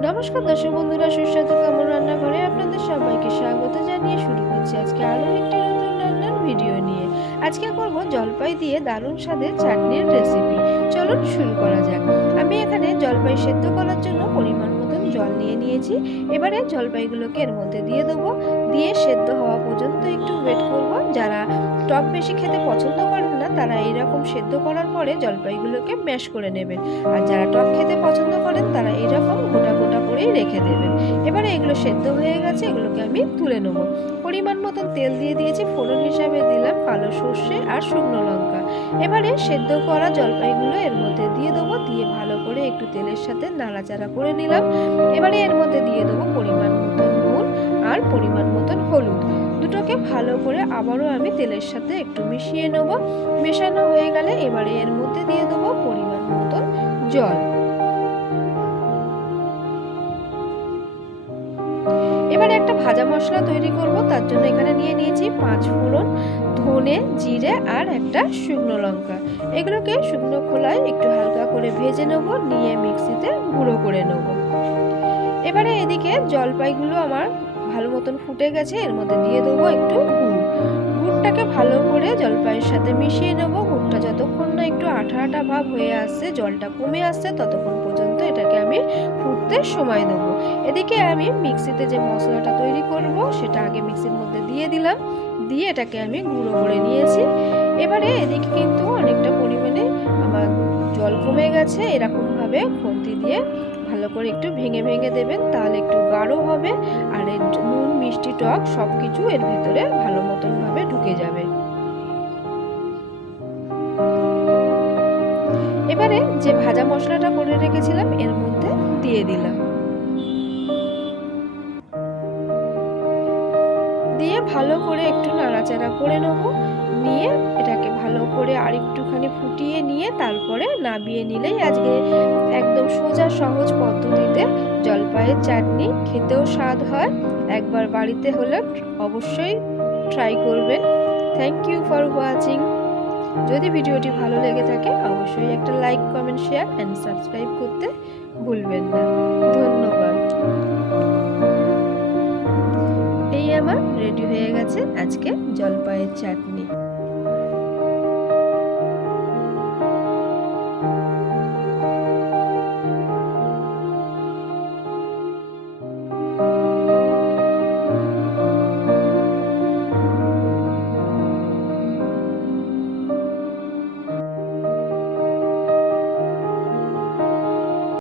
নমস্কার দর্শক বন্ধুরা, সুস্বাদু কামড় রান্নাঘরে আপনাদের সবাইকে স্বাগত জানিয়ে শুরু করছি আজকে আরও একটি নতুন রান্নার ভিডিও নিয়ে। আজকে করব জলপাই দিয়ে দারুণ স্বাদের চাটনির রেসিপি। চলুন শুরু করা যাক। আমি এখানে জলপাই সেদ্ধ করার জন্য পরিমাণ মতন জল নিয়ে নিয়েছি। এবারে জলপাইগুলোকে এর মধ্যে দিয়ে দেবো, দিয়ে সেদ্ধ হওয়া পর্যন্ত একটু ওয়েট করব। যারা টক বেশি খেতে পছন্দ করেন না তারা এইরকম সেদ্ধ করার পরে জলপাইগুলোকে ম্যাশ করে নেবেন, আর যারা টক খেতে পছন্দ করেন তারা এইরকম গোটা গোটা করেই রেখে দেবেন। এবারে এগুলো সেদ্ধ হয়ে গেছে, এগুলোকে আমি তুলে নেব। পরিমাণ মতন তেল দিয়ে দিয়েছি, ফোড়ন হিসাবে দিলাম কালো সর্ষে আর শুকনো লঙ্কা। এবারে সেদ্ধ করা জলপাইগুলো এর মধ্যে দিয়ে দেবো, দিয়ে ভালো করে একটু তেলের সাথে নাড়াচাড়া করে নিলাম। এবারে এর মধ্যে দিয়ে দেবো পরিমাণ মতন নুন আর পরিমাণ মতন হলুদ। দুটোকে ভালো করে আবারও আমি তেলের সাথে একটু মিশিয়ে নেব। মেশানো হয়ে গেলে এবারে এর মধ্যে দিয়ে দেবো পরিমাণ মতন জল। এবারে একটা ভাজা মশলা তৈরি করব, তার জন্য এখানে নিয়ে নিয়েছি 5 ফোড়ন, ধনে, জিরে আর একটা শুকনো লঙ্কা। এগুলোকে শুকনো খোলায় একটু হালকা করে ভেজে নেব, নিয়ে মিক্সিতে গুঁড়ো করে নেব। এবারে এদিকে জলপাইগুলো আমার ভালো মতন ফুটে গেছে, এর মধ্যে দিয়ে দেবো একটু গুড়। গুড়টাকে ভালো করে জলপাইয়ের সাথে মিশিয়ে নেব। গুড়টা যতক্ষণ না একটু আঠা আঠা ভাব হয়ে আসছে, জলটা কমে আসছে, ততক্ষণ পর্যন্ত এটাকে আমি ফুটতে সময় দেবো। এদিকে আমি মিক্সিতে যে মশলাটা তৈরি করব সেটা আগে মিক্সির মধ্যে দিয়ে দিলাম, দিয়ে এটাকে আমি গুঁড়ো করে নিয়েছি। এবারে এদিকে কিন্তু অনেকটা পরিমাণে আমার জল কমে গেছে। এরকমভাবে খুন্তি দিয়ে ভালো করে একটু ভেঙে ভেঙে দেবেন, তাহলে একটু গাঢ় হবে আর এর নুন মিষ্টি টক সব কিছু এর ভিতরে ভালো মতন ভাবে ঢুকে যাবে। এবারে যে ভাজা মশলাটা করে রেখেছিলাম এর মধ্যে দিয়ে দিলাম, দিয়ে ভালো করে একটু নাড়াচাড়া করে নেব। নিয়ে এটাকে ভালো করে আরেকটুখানি ফুটিয়ে নিয়ে তারপরে নামিয়ে নিলেই আজকে একদম সোজা সহজ পদ্ধতিতে জলপাইয়ের চাটনি খেতেও স্বাদ হয়। একবার বাড়িতে হলে অবশ্যই ট্রাই করবেন। Thank you for watching. যদি ভিডিওটি ভালো লেগে থাকে অবশ্যই একটা like, comment, share and subscribe করতে ভুলবেন না। ধন্যবাদ। এই আমার রেডি হয়ে গেছে আজকে জলপাইয়ের চাটনি।